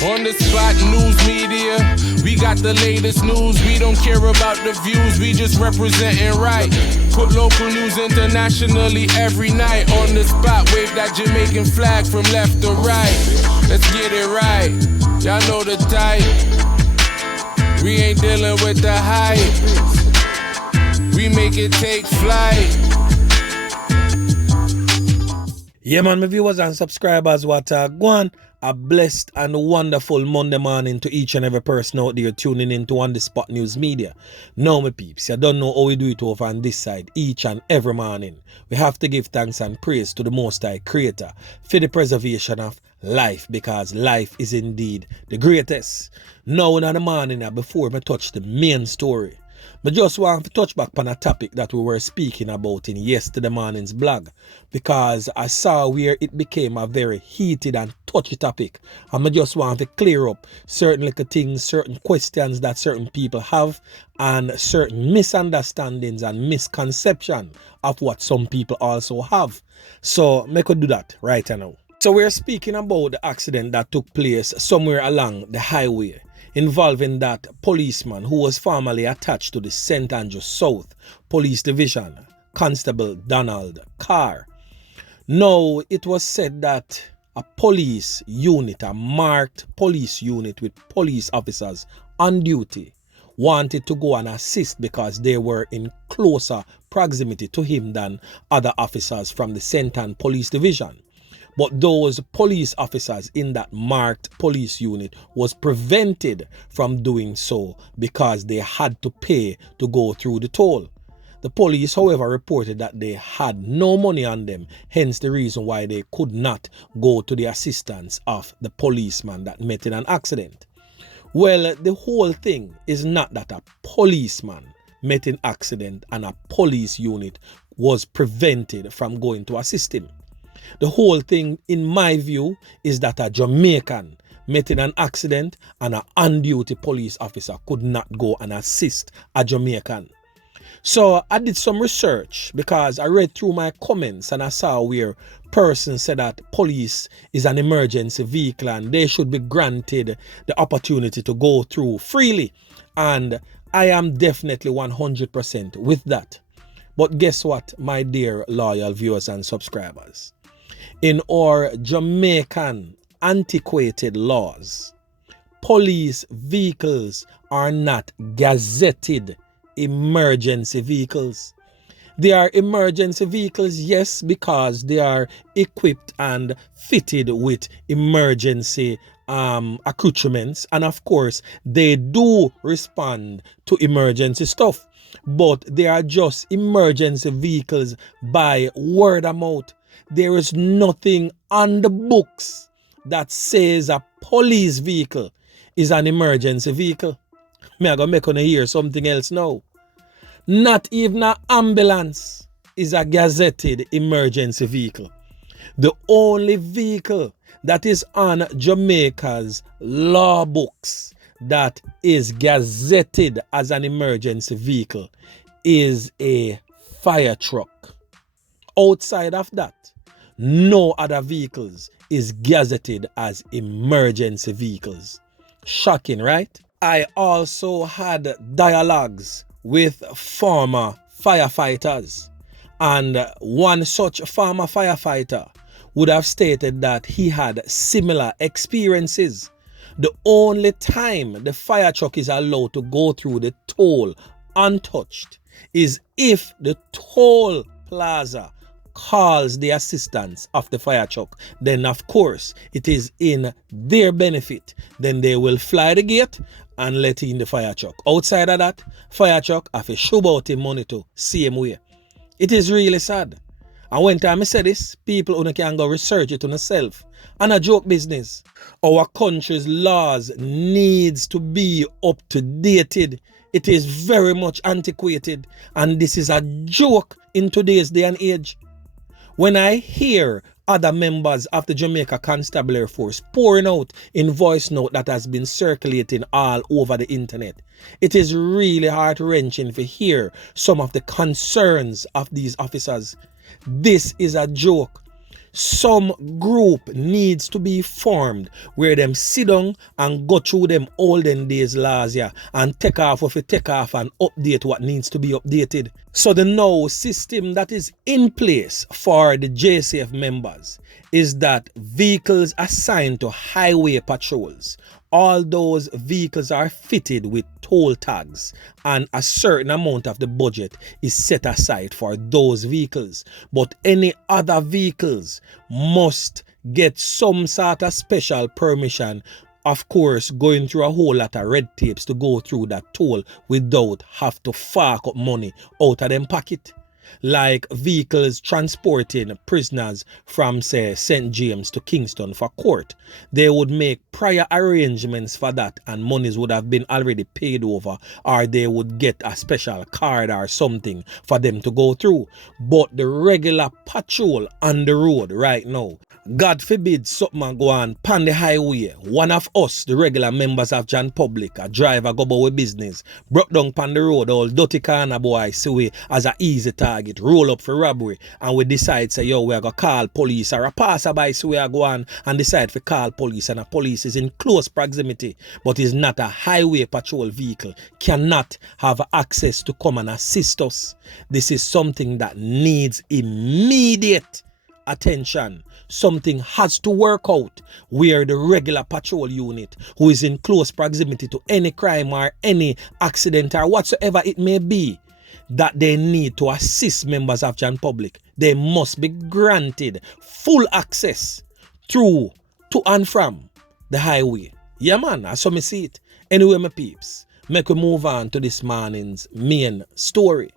On the spot news media, we got the latest news. We don't care about the views, we just representing right. Put local news internationally every night. On the spot, wave that Jamaican flag from left to right. Let's get it right, y'all know the type. We ain't dealing with the hype. We make it take flight. Yeah man, my viewers and subscribers, what Gwan, a blessed and wonderful Monday morning to each and every person out there tuning in to On The Spot News Media. Now my peeps, you don't know how we do it over on this side each and every morning. We have to give thanks and praise to the Most High Creator for the preservation of life, because life is indeed the greatest. Now in the morning, before I touch the main story, I just want to touch back on a topic that we were speaking about in yesterday morning's blog, because I saw where it became a very heated and touchy topic, and I just want to clear up certain little things, certain questions that certain people have, and certain misunderstandings and misconception of what some people also have. So I could do that right now. So we're speaking about the accident that took place somewhere along the highway, involving that policeman who was formerly attached to the St. Andrew South Police Division, Constable Donald Carr. Now, it was said that a police unit, a marked police unit with police officers on duty, wanted to go and assist because they were in closer proximity to him than other officers from the St. Ann Police Division. But those police officers in that marked police unit was prevented from doing so because they had to pay to go through the toll. The police, however, reported that they had no money on them, hence the reason why they could not go to the assistance of the policeman that met in an accident. Well, the whole thing is not that a policeman met in accident and a police unit was prevented from going to assist him. The whole thing, in my view, is that a Jamaican met in an accident and an on-duty police officer could not go and assist a Jamaican. So I did some research because I read through my comments and I saw where persons said that police is an emergency vehicle and they should be granted the opportunity to go through freely. And I am definitely 100% with that. But guess what, my dear loyal viewers and subscribers? In our Jamaican antiquated laws, police vehicles are not gazetted emergency vehicles. They are emergency vehicles, yes, because they are equipped and fitted with emergency accoutrements, and of course they do respond to emergency stuff, but they are just emergency vehicles by word of mouth. There is nothing on the books that says a police vehicle is an emergency vehicle. Me I gonna make you hear something else now. Not even an ambulance is a gazetted emergency vehicle. The only vehicle that is on Jamaica's law books that is gazetted as an emergency vehicle is a fire truck. Outside of that, no other vehicles is gazetted as emergency vehicles. Shocking, right? I also had dialogues with former firefighters, and one such former firefighter would have stated that he had similar experiences. The only time the fire truck is allowed to go through the toll untouched is if the toll plaza calls the assistance of the fire truck. Then of course it is in their benefit. Then they will fly the gate and let in the fire truck. Outside of that, fire truck have a show out in money to same way. It is really sad. And when time I say this, people who can go research it on themselves. And a joke business. Our country's laws needs to be up to dated. It is very much antiquated, and this is a joke in today's day and age. When I hear other members of the Jamaica Constabulary Force pouring out in voice note that has been circulating all over the internet, it is really heart-wrenching to hear some of the concerns of these officers. This is a joke. Some group needs to be formed where them sit down and go through them olden days laws here and take off what you take off and update what needs to be updated. So the now system that is in place for the JCF members is that vehicles assigned to highway patrols, all those vehicles are fitted with toll tags and a certain amount of the budget is set aside for those vehicles. But any other vehicles must get some sort of special permission, of course going through a whole lot of red tapes to go through that toll without have to fork up money out of them pocket. Like vehicles transporting prisoners from, say, St. James to Kingston for court. They would make prior arrangements for that and monies would have been already paid over, or they would get a special card or something for them to go through. But the regular patrol on the road right now, God forbid something go on pan the highway, one of us, the regular members of Jan Public, a driver go about with business, broke down pan the road, all dirty corner boy see we as a easy target, roll up for robbery, and we decide say, yo, we're gonna call police, or a passerby see we are go on and decide to call police, and a police is in close proximity, but is not a highway patrol vehicle, cannot have access to come and assist us. This is something that needs immediate attention. Something has to work out where the regular patrol unit, who is in close proximity to any crime or any accident or whatsoever it may be, that they need to assist members of Jan Public, they must be granted full access through, to and from the highway. Yeah man, I saw me see it. Anyway, my peeps, make we move on to this morning's main story.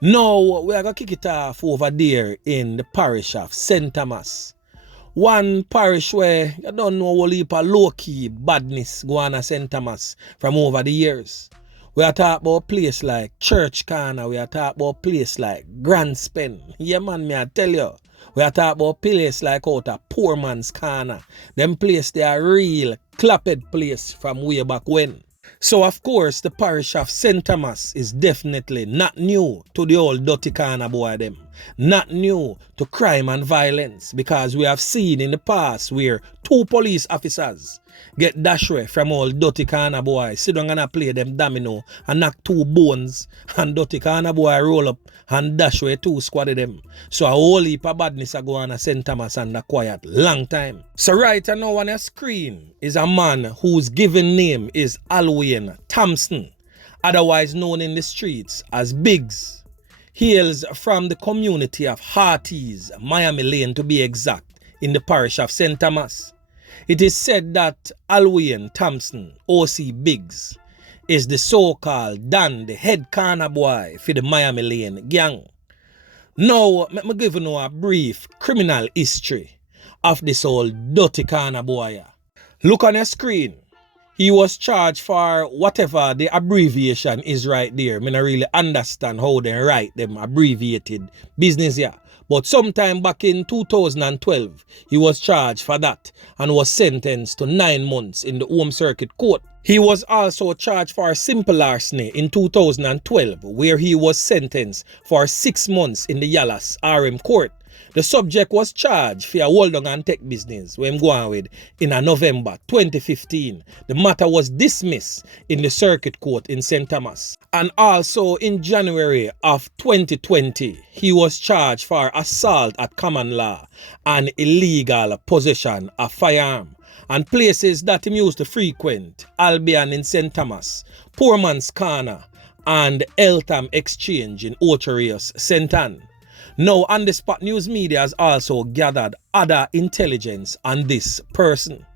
Now, we are going to kick it off over there in the parish of St. Thomas. One parish where you don't know what heap of low-key badness go on at St. Thomas from over the years. We are talking about a place like Church Corner. We are talking about a place like Grand Spen. Yeah man, me I tell you. We are talking about a place like out of Poor Man's Corner. Them place they are real ClapWeh place from way back when. So of course the parish of St. Thomas is definitely not new to the old dirty corner boy them. Not new to crime and violence, because we have seen in the past where 2 police officers get dashed away from old dirty corner boy, sit down and play them domino and knock 2 bones, and dirty corner boy roll up and dash away 2 squad of them. So a whole heap of badness a go on at St. Thomas and a quiet long time. So right now on your screen is a man whose given name is Alwayne Thompson, otherwise known in the streets as Biggs. Hails from the community of Hearties, Miami Lane to be exact, in the parish of St. Thomas. It is said that Alwayne Thompson, OC Biggs, is the so-called Dan, the head corner boy for the Miami Lane gang. Now, let me give you a brief criminal history of this old dirty corner boy. Look on your screen. He was charged for whatever the abbreviation is right there. I don't really understand how they write them abbreviated business here. But sometime back in 2012, he was charged for that and was sentenced to 9 months in the Home Circuit Court. He was also charged for simple larceny in 2012, where he was sentenced for 6 months in the Yalas RM Court. The subject was charged for a hold on and tech business when I'm going with in November 2015. The matter was dismissed in the Circuit Court in St. Thomas. And also in January of 2020, he was charged for assault at common law and illegal possession of firearm. And places that he used to frequent, Albion in St. Thomas, Poor Man's Corner, and Eltham Exchange in Ocho Rios, St. Ann. Now, On the Spot News Media has also gathered other intelligence on this person.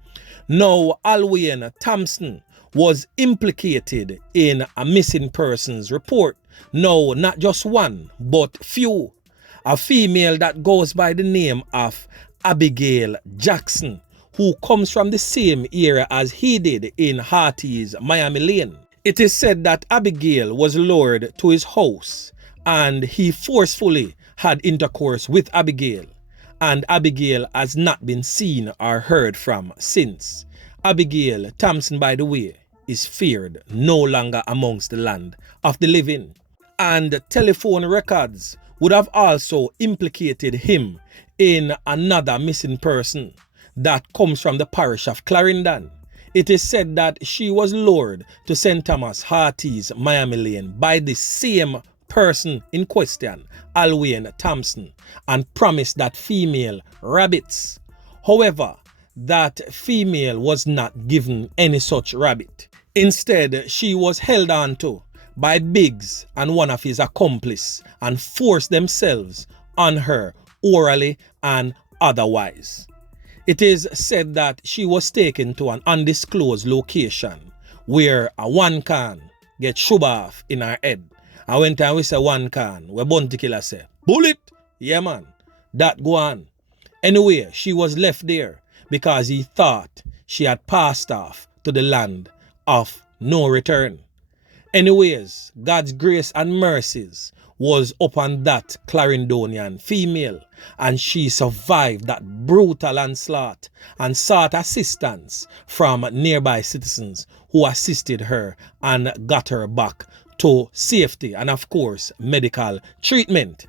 Now, Alwayne Thompson was implicated in a missing persons report. No, not just one, but few. A female that goes by the name of Abigail Jackson, who comes from the same area as he did in Hearties, Miami Lane. It is said that Abigail was lured to his house and he forcefully had intercourse with Abigail, and Abigail has not been seen or heard from since. Abigail Thompson, by the way, is feared no longer amongst the land of the living, and telephone records would have also implicated him in another missing person that comes from the parish of Clarendon. It is said that she was lured to St. Thomas Harty's Miami Lane by the same person in question, Alwayne Thompson, and promised that female rabbits. However, that female was not given any such rabbit. Instead, she was held on to by Biggs and one of his accomplices and forced themselves on her orally and otherwise. It is said that she was taken to an undisclosed location where a one can get shove off in her head. And when time we say one can, we bounty killer say, bullet! Yeah man, that Gwan. Anyway, she was left there because he thought she had passed off to the land of no return. Anyways, God's grace and mercies was upon that Clarendonian female, and she survived that brutal onslaught and sought assistance from nearby citizens who assisted her and got her back to safety and of course medical treatment.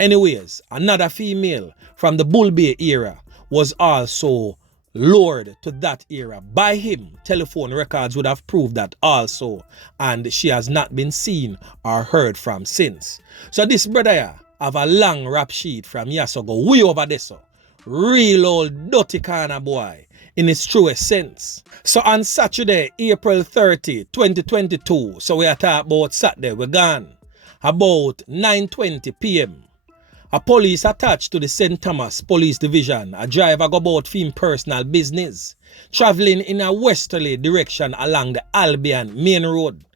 Anyways, another female from the Bull Bay era was also lured to that era by him. Telephone records would have proved that also, and she has not been seen or heard from since. So this brother here have a long rap sheet from Yasogo way over there, so real old dirty kind of boy in its truest sense. So on Saturday, April 30, 2022, so we are talking about Saturday, we're gone, about 9:20 p.m. A police attached to the St. Thomas Police Division, a driver go about for him personal business, traveling in a westerly direction along the Albion main road.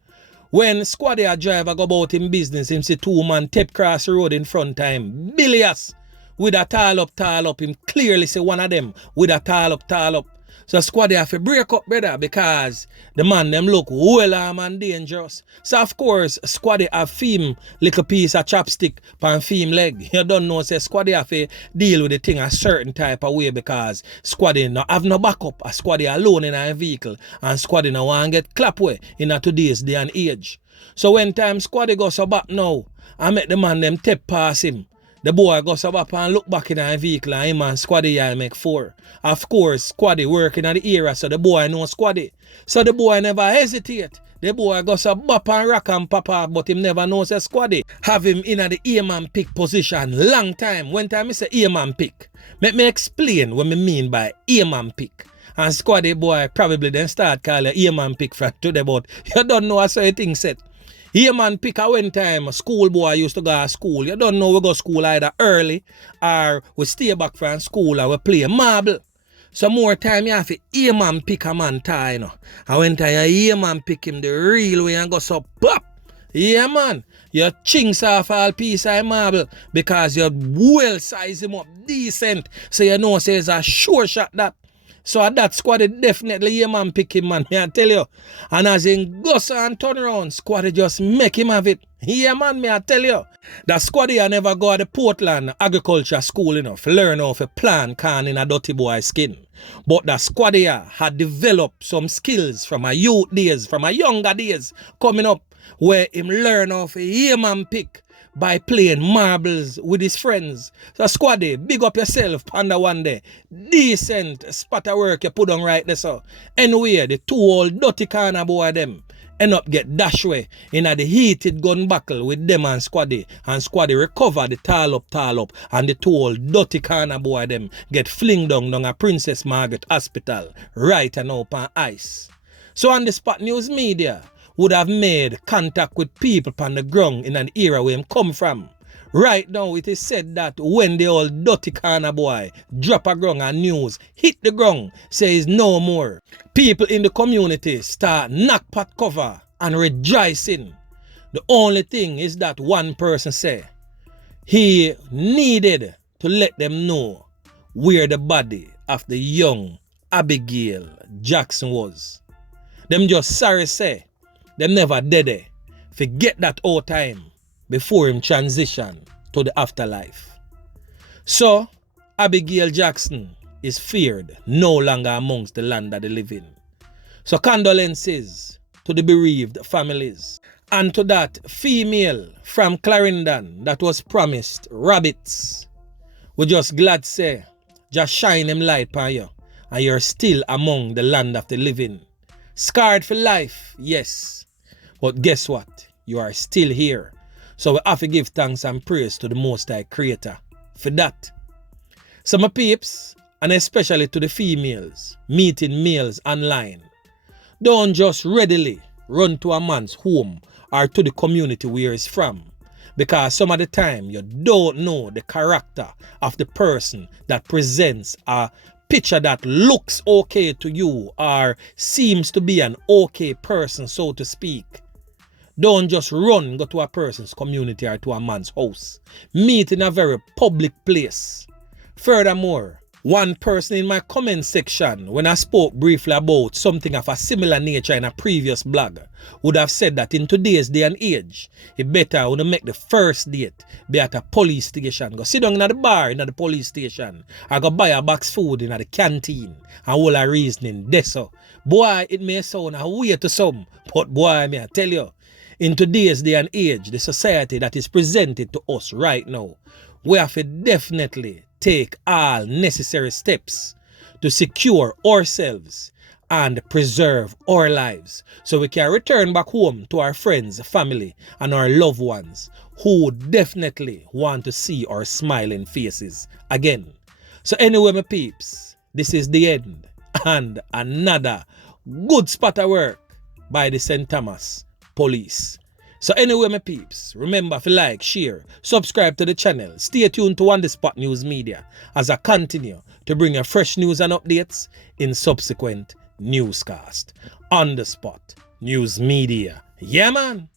When Squady a driver go about him business, him see two man step cross the road in front of him, bilious, with a tall up, him clearly see one of them with a tall up. So Squady have to break up, brother, because the man them look well armed and dangerous. So of course, Squady have film little piece of chopstick pan film leg. You don't know, say Squady have to deal with the thing a certain type of way because Squady no have no backup. A Squady alone in a vehicle and Squady no want get ClapWeh in a today's day and age. So when time Squady goes so back now, I make the man them step past him. The boy goes up and look back in the vehicle and him and Squady I make four. Of course, Squady working at the area, so the boy know Squady. So the boy never hesitate. The boy goes up and rock and pop up, but him never knows a Squady. Have him in the aim pick position long time. When time I say aim pick, let me explain what I mean by aim pick. And Squady boy probably then start calling aim pick from today, but you don't know how certain set. Here man pick a when time school boy used to go to school. You don't know we go to school either early or we stay back from school or we play marble. So more time you have to aim and pick a man tie, you know. And when time you aim and pick him the real way and go so pop. Yeah man, you chinks off all piece of marble because you well size him up decent. So you know say it's a sure shot that. So at that Squady definitely man pick him, man, me I tell you. And as in goes and turn around, Squady just make him have it. Yeah man, me I tell you. That Squady I never go to the Portland agriculture school enough, learn how to plant corn in a dirty boy skin. But that Squady had developed some skills from a youth days, from a younger days, coming up where him learn how to aim and pick by playing marbles with his friends. So Squady, big up yourself under one day. Decent spot of work you put on right there, so. Anyway, the two old dirty corner boy them end up get dash way in the heated gun battle with them and Squady recover the tall up, and the two old dirty corner boy them get fling down a Princess Margaret Hospital right now upon ice. So on the Spot News Media would have made contact with people on the ground in an era where him come from. Right now it is said that when the old dirty corner boy drop a ground and news hit the ground, says no more, people in the community start knock pot cover and rejoicing. The only thing is that one person say he needed to let them know where the body of the young Abigail Jackson was. Them just sorry say them never dead there. Forget that old time before him transition to the afterlife. So, Abigail Jackson is feared no longer amongst the land of the living. So condolences to the bereaved families and to that female from Clarendon that was promised rabbits. We just glad say, just shine him light upon you, and you're still among the land of the living. Scarred for life, yes. But guess what? You are still here. So we have to give thanks and praise to the Most High Creator for that. So my peeps, and especially to the females, meeting males online, don't just readily run to a man's home or to the community where he's from. Because some of the time you don't know the character of the person that presents a picture that looks okay to you or seems to be an okay person, so to speak. Don't just go to a person's community or to a man's house. Meet in a very public place. Furthermore, one person in my comment section, when I spoke briefly about something of a similar nature in a previous blog, would have said that in today's day and age, it better when you make the first date be at a police station. Go sit down in the bar in the police station, or go buy a box food in the canteen, and all a reasoning. That's so. Boy, it may sound a way to some, but boy, may I tell you, in today's day and age, the society that is presented to us right now, we have to definitely take all necessary steps to secure ourselves and preserve our lives so we can return back home to our friends, family, and our loved ones who definitely want to see our smiling faces again. So anyway, my peeps, this is the end and another good spot of work by the St. Thomas Police. So anyway, my peeps, remember to like, share, subscribe to the channel, stay tuned to On The Spot News Media as I continue to bring you fresh news and updates in subsequent newscast. On The Spot News Media. Yeah, man.